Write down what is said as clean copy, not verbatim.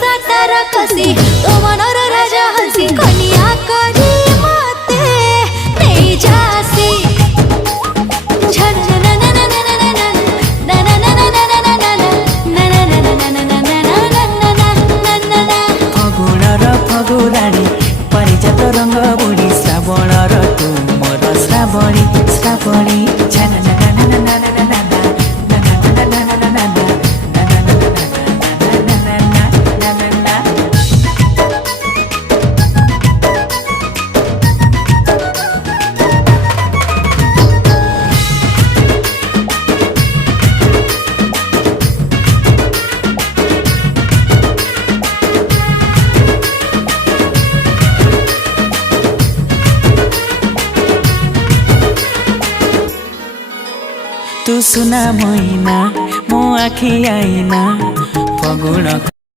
सातार कसी तो मनर राजा हसी कनिया करी मते नहीं जासी फगुणर फगुराणी परिजात रंग बुढ़ी श्रावणर तुमर श्रावणी श्रावणी तू सुना मैना मो आखि आईना फगुण